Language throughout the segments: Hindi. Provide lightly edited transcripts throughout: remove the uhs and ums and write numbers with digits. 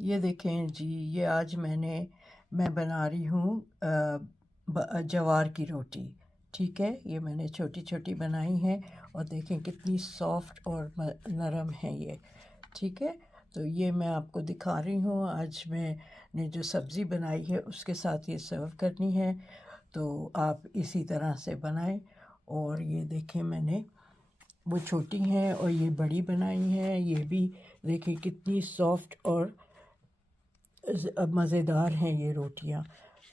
ये देखें जी, ये आज मैं बना रही हूँ जवार की रोटी। ठीक है, ये मैंने छोटी छोटी बनाई है और देखें कितनी सॉफ्ट और नरम है ये। ठीक है, तो ये मैं आपको दिखा रही हूँ। आज मैंने जो सब्ज़ी बनाई है उसके साथ ये सर्व करनी है, तो आप इसी तरह से बनाएं। और ये देखें, मैंने वो छोटी हैं और ये बड़ी बनाई हैं। ये भी देखें कितनी सॉफ्ट और मज़ेदार हैं ये रोटियां।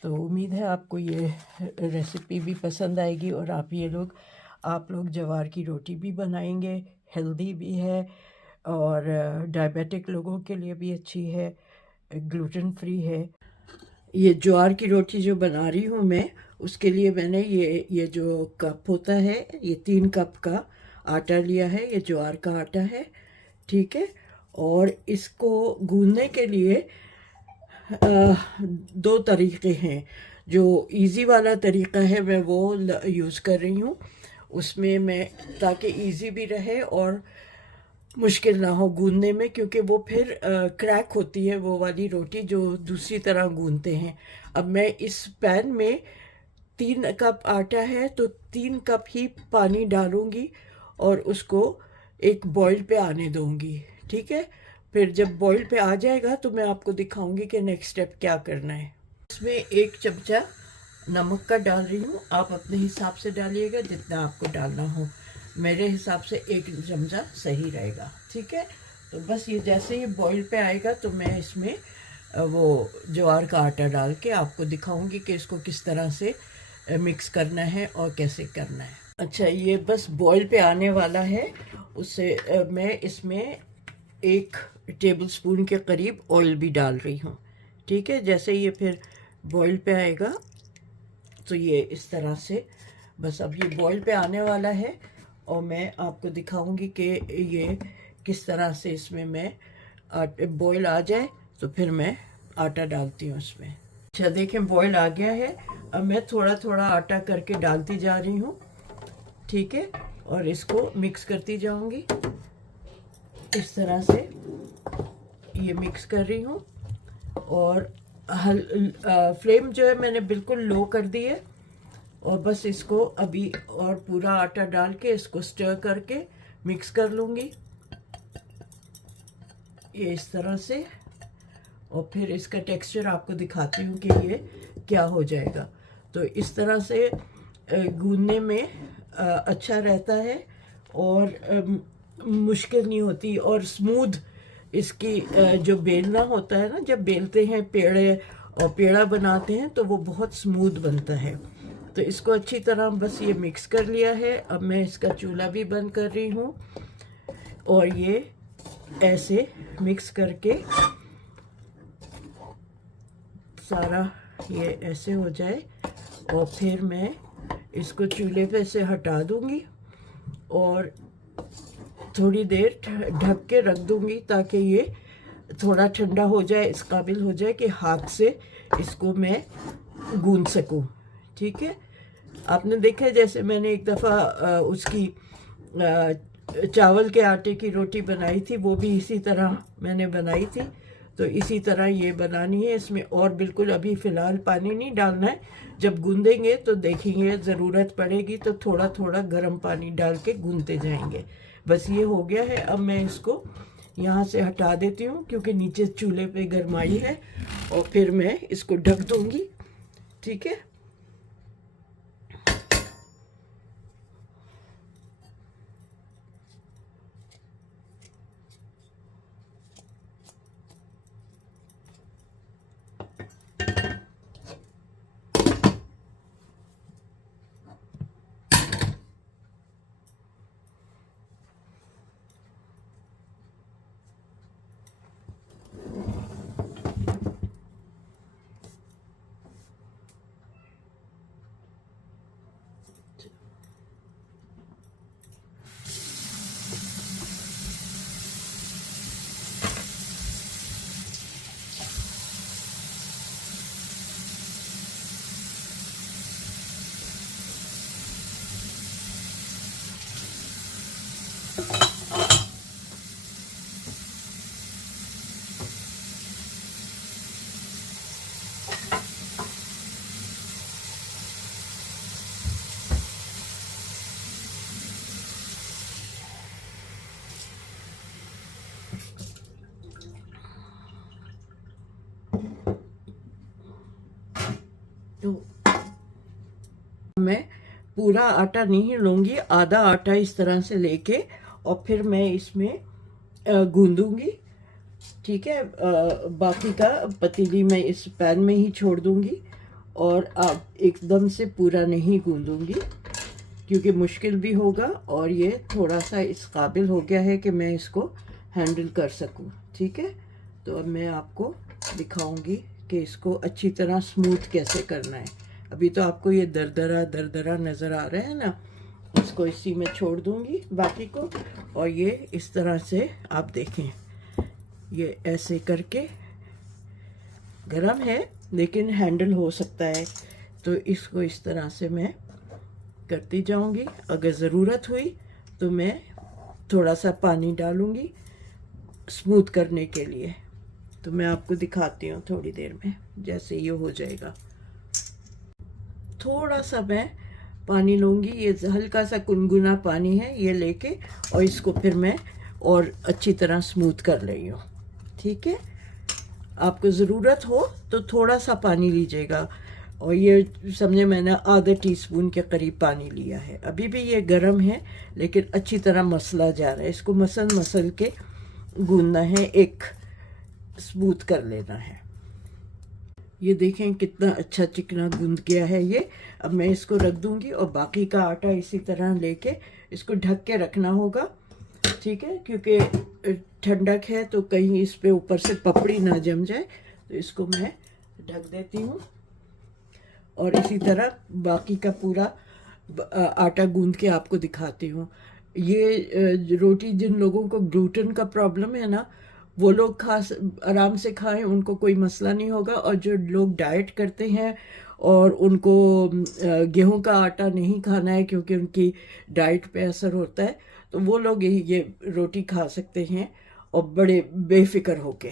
तो उम्मीद है आपको ये रेसिपी भी पसंद आएगी और आप लोग ज्वार की रोटी भी बनाएंगे। हेल्दी भी है और डायबिटिक लोगों के लिए भी अच्छी है, ग्लूटेन फ्री है। ये ज्वार की रोटी जो बना रही हूँ मैं, उसके लिए मैंने ये जो कप होता है, ये 3 कप का आटा लिया है। ये ज्वार का आटा है, ठीक है। और इसको गूंदने के लिए दो तरीके हैं। जो इजी वाला तरीका है मैं वो यूज़ कर रही हूँ। उसमें मैं, ताकि इजी भी रहे और मुश्किल ना हो गूंदने में, क्योंकि वो फिर क्रैक होती है वो वाली रोटी जो दूसरी तरह गूंदते हैं। अब मैं इस पैन में 3 कप आटा है तो 3 कप ही पानी डालूंगी और उसको एक बॉईल पे आने दूंगी। ठीक है, फिर जब बॉईल पे आ जाएगा तो मैं आपको दिखाऊंगी कि नेक्स्ट स्टेप क्या करना है। इसमें 1 चमचा नमक का डाल रही हूँ। आप अपने हिसाब से डालिएगा जितना आपको डालना हो। मेरे हिसाब से 1 चमचा सही रहेगा। ठीक है, तो बस ये जैसे ये बॉईल पे आएगा तो मैं इसमें वो ज्वार का आटा डाल के आपको दिखाऊंगी कि इसको किस तरह से मिक्स करना है और कैसे करना है। अच्छा, ये बस बॉईल पे आने वाला है। उससे मैं इसमें 1 टेबलस्पून के करीब ऑयल भी डाल रही हूँ। ठीक है, जैसे ये फिर बॉईल पे आएगा तो ये इस तरह से, बस अब ये बॉईल पे आने वाला है और मैं आपको दिखाऊंगी कि ये किस तरह से इसमें मैं बॉईल आ जाए तो फिर मैं आटा डालती हूँ इसमें। अच्छा देखें, बॉईल आ गया है। अब मैं थोड़ा थोड़ा आटा करके डालती जा रही हूँ। ठीक है, और इसको मिक्स करती जाऊंगी इस तरह से। ये मिक्स कर रही हूँ और फ्लेम जो है मैंने बिल्कुल लो कर दी है। और बस इसको अभी और पूरा आटा डाल के इसको स्टर करके मिक्स कर लूँगी ये इस तरह से। और फिर इसका टेक्सचर आपको दिखाती हूँ कि ये क्या हो जाएगा। तो इस तरह से गूंदने में अच्छा रहता है और मुश्किल नहीं होती और स्मूथ इसकी जो बेलना होता है ना, जब बेलते हैं पेड़े और पेड़ा बनाते हैं तो वो बहुत स्मूथ बनता है। तो इसको अच्छी तरह बस ये मिक्स कर लिया है। अब मैं इसका चूल्हा भी बंद कर रही हूँ और ये ऐसे मिक्स करके सारा ये ऐसे हो जाए और फिर मैं इसको चूल्हे पे से हटा दूंगी और थोड़ी देर ढक के रख दूंगी ताकि ये थोड़ा ठंडा हो जाए, इस काबिल हो जाए कि हाथ से इसको मैं गूंद सकूं। ठीक है, आपने देखा जैसे मैंने एक दफ़ा उसकी चावल के आटे की रोटी बनाई थी, वो भी इसी तरह मैंने बनाई थी। तो इसी तरह ये बनानी है। इसमें और बिल्कुल अभी फ़िलहाल पानी नहीं डालना है। जब गूंदेंगे तो देखेंगे ज़रूरत पड़ेगी तो थोड़ा थोड़ा गर्म पानी डाल के गूंदते जाएंगे। बस ये हो गया है। अब मैं इसको यहाँ से हटा देती हूँ क्योंकि नीचे चूल्हे पे गरमाई है और फिर मैं इसको ढक दूँगी। ठीक है, तो मैं पूरा आटा नहीं लूँगी, आधा आटा इस तरह से लेके और फिर मैं इसमें गूंदूंगी। ठीक है, बाकी का पतीली में इस पैन में ही छोड़ दूंगी और अब एकदम से पूरा नहीं गूंदूंगी क्योंकि मुश्किल भी होगा और ये थोड़ा सा इस काबिल हो गया है कि मैं इसको हैंडल कर सकूं। ठीक है, तो अब मैं आपको दिखाऊंगी कि इसको अच्छी तरह स्मूथ कैसे करना है। अभी तो आपको ये दरदरा नज़र आ रहा है ना, इसको इसी में छोड़ दूंगी बाकी को। और ये इस तरह से आप देखें, ये ऐसे करके गरम है लेकिन हैंडल हो सकता है, तो इसको इस तरह से मैं करती जाऊंगी। अगर ज़रूरत हुई तो मैं थोड़ा सा पानी डालूंगी स्मूथ करने के लिए। तो मैं आपको दिखाती हूँ थोड़ी देर में, जैसे ये हो जाएगा। थोड़ा सा मैं पानी लूँगी, ये हल्का सा गुनगुना पानी है, ये लेके और इसको फिर मैं और अच्छी तरह स्मूथ कर रही हूँ। ठीक है, आपको ज़रूरत हो तो थोड़ा सा पानी लीजिएगा। और ये समझे मैंने आधा टीस्पून के करीब पानी लिया है। अभी भी ये गर्म है लेकिन अच्छी तरह मसला जा रहा है। इसको मसल के गूंदना है, एक स्मूथ कर लेना है। ये देखें कितना अच्छा चिकना गूंद गया है ये। अब मैं इसको रख दूंगी और बाकी का आटा इसी तरह लेके इसको ढक के रखना होगा। ठीक है, क्योंकि ठंडक है तो कहीं इस पे ऊपर से पपड़ी ना जम जाए, तो इसको मैं ढक देती हूँ। और इसी तरह बाकी का पूरा आटा गूंद के आपको दिखाती हूँ। ये रोटी जिन लोगों को ग्लूटेन का प्रॉब्लम है ना, वो लोग आराम से खाएं, उनको कोई मसला नहीं होगा। और जो लोग डाइट करते हैं और उनको गेहूं का आटा नहीं खाना है क्योंकि उनकी डाइट पे असर होता है, तो वो लोग ये रोटी खा सकते हैं और बड़े बेफिक्र होके।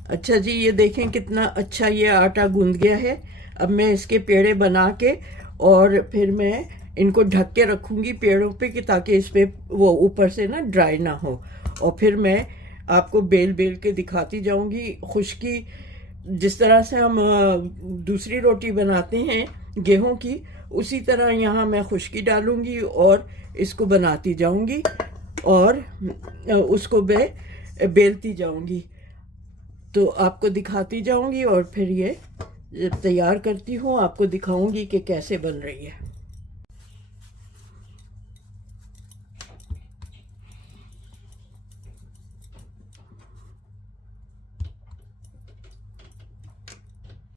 अच्छा जी, ये देखें कितना अच्छा ये आटा गूंद गया है। अब मैं इसके पेड़े बना के और फिर मैं इनको ढक के रखूँगी पेड़ों पे कि ताकि इस पे वो ऊपर से ना ड्राई ना हो। और फिर मैं आपको बेल के दिखाती जाऊँगी। खुश्की जिस तरह से हम दूसरी रोटी बनाते हैं गेहूं की, उसी तरह यहाँ मैं खुश्की डालूँगी और इसको बनाती जाऊँगी और उसको मैं बेलती जाऊँगी। तो आपको दिखाती जाऊँगी और फिर ये जब तैयार करती हूँ आपको दिखाऊँगी कि कैसे बन रही है।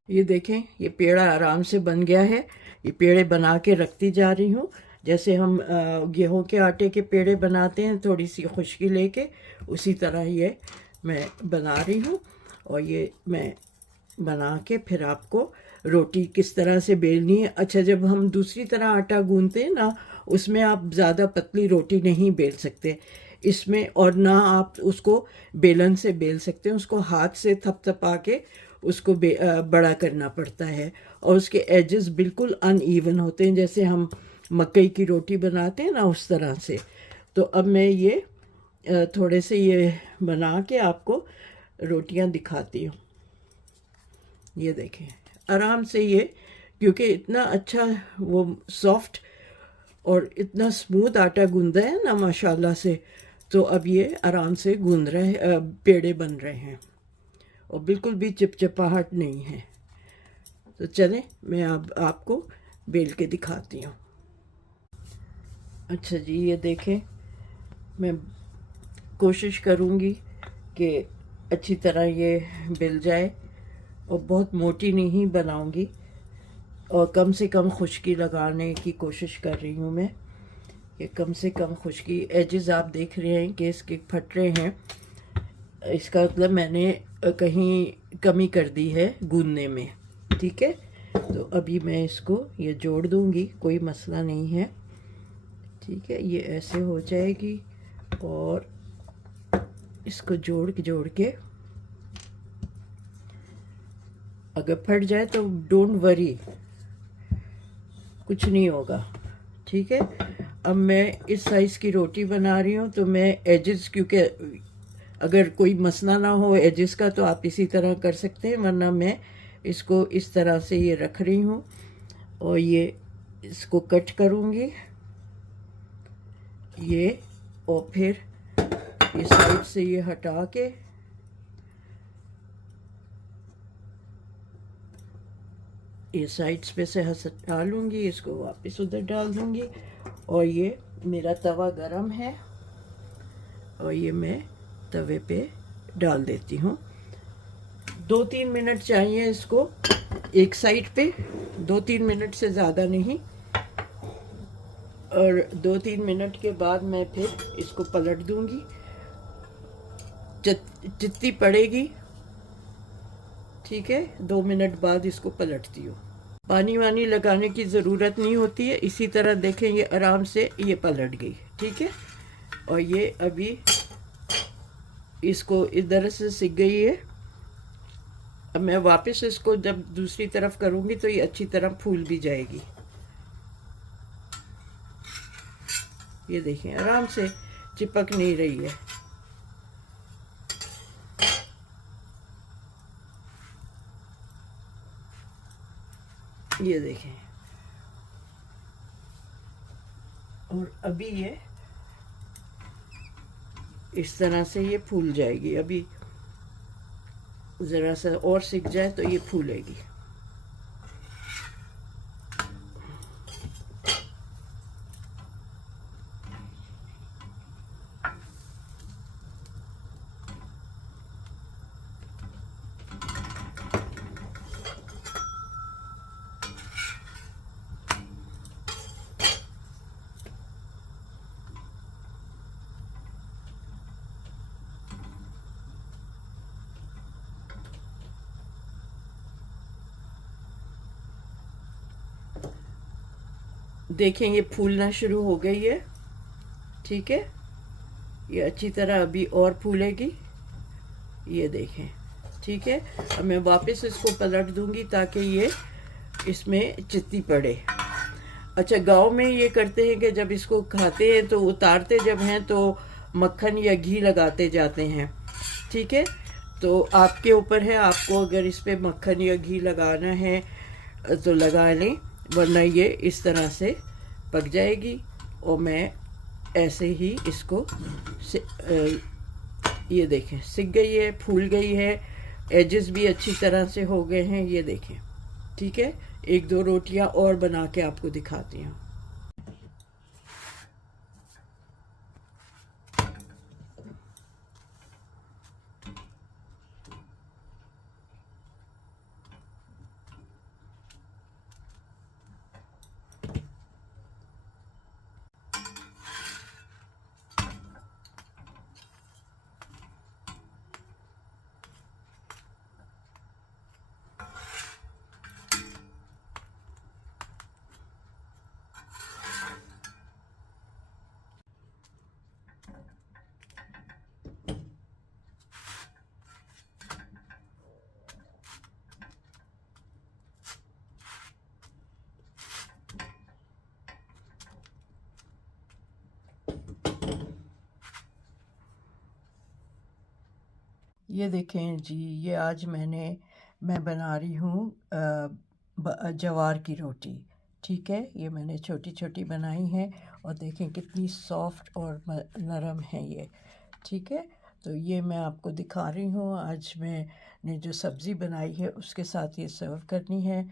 ये देखें, ये पेड़ा आराम से बन गया है। ये पेड़े बना के रखती जा रही हूँ, जैसे हम गेहूं के आटे के पेड़े बनाते हैं, थोड़ी सी खुश्की लेके उसी तरह ये मैं बना रही हूँ। और ये मैं बना के फिर आपको रोटी किस तरह से बेलनी है। अच्छा, जब हम दूसरी तरह आटा गूंदते हैं ना, उसमें आप ज़्यादा पतली रोटी नहीं बेल सकते इसमें, और ना आप उसको बेलन से बेल सकते हैं। उसको हाथ से थपथपा के उसको बड़ा करना पड़ता है और उसके एजेस बिल्कुल अनइवन होते हैं, जैसे हम मकई की रोटी बनाते हैं ना, उस तरह से। तो अब मैं ये थोड़े से ये बना के आपको रोटियां दिखाती हूँ। ये देखें आराम से ये, क्योंकि इतना अच्छा वो सॉफ्ट और इतना स्मूथ आटा गूंदा है ना माशाल्लाह से, तो अब ये आराम से गूंद रहे पेड़े बन रहे हैं और बिल्कुल भी चिपचिपाहट नहीं है। तो चलें मैं अब आपको बेल के दिखाती हूँ। अच्छा जी, ये देखें, मैं कोशिश करूँगी कि अच्छी तरह ये बेल जाए और बहुत मोटी नहीं बनाऊँगी और कम से कम खुश्की लगाने की कोशिश कर रही हूँ मैं। ये कम से कम खुश्की, एजेस आप देख रहे हैं कि इसके फट रहे हैं, इसका मतलब मैंने कहीं कमी कर दी है गूंदने में। ठीक है, तो अभी मैं इसको ये जोड़ दूंगी, कोई मसला नहीं है। ठीक है, ये ऐसे हो जाएगी और इसको जोड़ के अगर फट जाए तो डोंट वरी, कुछ नहीं होगा। ठीक है, अब मैं इस साइज़ की रोटी बना रही हूँ, तो मैं एजेस, क्योंकि अगर कोई मसला ना हो एजेस का तो आप इसी तरह कर सकते हैं, वरना मैं इसको इस तरह से ये रख रही हूँ और ये इसको कट करूँगी ये, और फिर ये साइड से ये हटा के ये साइड्स पे से हटा लूँगी, इसको वापस उधर डाल दूँगी। और ये मेरा तवा गरम है और ये मैं तवे पे डाल देती हूँ। 2-3 मिनट चाहिए इसको एक साइड पे, 2-3 मिनट से ज़्यादा नहीं। और 2-3 मिनट के बाद मैं फिर इसको पलट दूँगी जितनी पड़ेगी, ठीक है। 2 मिनट बाद इसको पलटती हूँ। पानी वानी लगाने की ज़रूरत नहीं होती है, इसी तरह देखें ये आराम से ये पलट गई, ठीक है। और ये अभी इसको इधर से सिक गई है। अब मैं वापस इसको जब दूसरी तरफ करूँगी तो ये अच्छी तरह फूल भी जाएगी। ये देखें आराम से चिपक नहीं रही है। ये देखें, और अभी ये इस तरह से ये फूल जाएगी। अभी ज़रा सा और सिक जाए तो ये फूलेगी। देखें ये फूलना शुरू हो गई है, ठीक है। ये अच्छी तरह अभी और फूलेगी, ये देखें, ठीक है। अब मैं वापस इसको पलट दूंगी ताकि ये इसमें चित्ती पड़े। अच्छा, गांव में ये करते हैं कि जब इसको खाते हैं तो उतारते जब हैं तो मक्खन या घी लगाते जाते हैं, ठीक है। तो आपके ऊपर है, आपको अगर इस पे मक्खन या घी लगाना है तो लगा लें, वरना ये इस तरह से पक जाएगी। और मैं ऐसे ही इसको ये देखें सिक गई है, फूल गई है, एजेस भी अच्छी तरह से हो गए हैं, ये देखें, ठीक है। 1-2 रोटियां और बना के आपको दिखाती हूँ। ये देखें जी, ये आज मैं बना रही हूँ जवार की रोटी, ठीक है। ये मैंने छोटी छोटी बनाई है और देखें कितनी सॉफ्ट और नरम है ये, ठीक है। तो ये मैं आपको दिखा रही हूँ। आज मैंने जो सब्ज़ी बनाई है उसके साथ ये सर्व करनी है,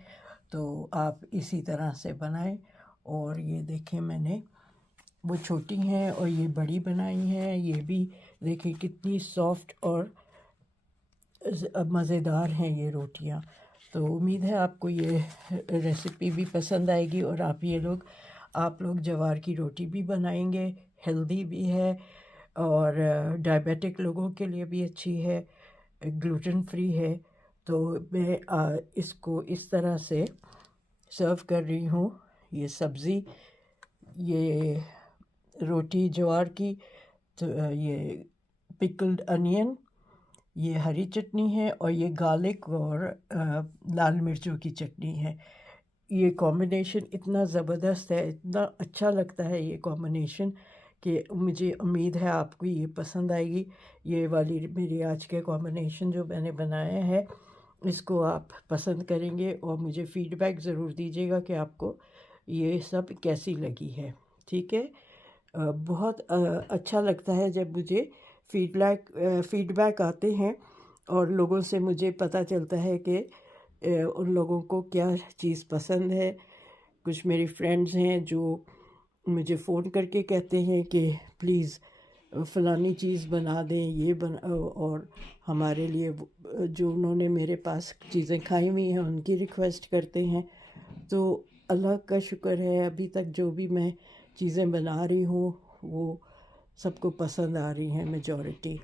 तो आप इसी तरह से बनाएं। और ये देखें मैंने वो छोटी हैं और ये बड़ी बनाई हैं, ये भी देखें कितनी सॉफ्ट और मज़ेदार हैं ये रोटियां। तो उम्मीद है आपको ये रेसिपी भी पसंद आएगी और आप लोग जवार की रोटी भी बनाएंगे। हेल्दी भी है और डायबिटिक लोगों के लिए भी अच्छी है, ग्लूटेन फ्री है। तो मैं इसको इस तरह से सर्व कर रही हूँ। ये सब्ज़ी, ये रोटी जवार की, तो ये पिकल्ड अनियन, ये हरी चटनी है और ये गार्लिक और लाल मिर्चों की चटनी है। ये कॉम्बिनेशन इतना ज़बरदस्त है, इतना अच्छा लगता है ये कॉम्बिनेशन कि मुझे उम्मीद है आपको ये पसंद आएगी। ये वाली मेरी आज के कॉम्बिनेशन जो मैंने बनाया है इसको आप पसंद करेंगे और मुझे फ़ीडबैक ज़रूर दीजिएगा कि आपको ये सब कैसी लगी है, ठीक है। बहुत अच्छा लगता है जब मुझे फ़ीडबैक आते हैं और लोगों से मुझे पता चलता है कि उन लोगों को क्या चीज़ पसंद है। कुछ मेरी फ्रेंड्स हैं जो मुझे फ़ोन करके कहते हैं कि प्लीज़ फ़लानी चीज़ बना दें, ये और हमारे लिए जो उन्होंने मेरे पास चीज़ें खाई हुई हैं उनकी रिक्वेस्ट करते हैं। तो अल्लाह का शुक्र है अभी तक जो भी मैं चीज़ें बना रही हूँ वो सबको पसंद आ रही हैं मेजॉरिटी।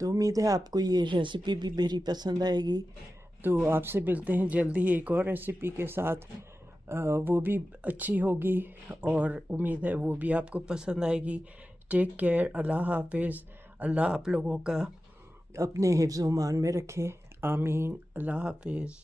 तो उम्मीद है आपको ये रेसिपी भी मेरी पसंद आएगी। तो आपसे मिलते हैं जल्दी एक और रेसिपी के साथ। वो भी अच्छी होगी और उम्मीद है वो भी आपको पसंद आएगी। टेक केयर, अल्लाह हाफिज़। अल्लाह आप लोगों का अपने हिफ्ज़-ओ-मान में रखे, आमीन। अल्लाह हाफिज़।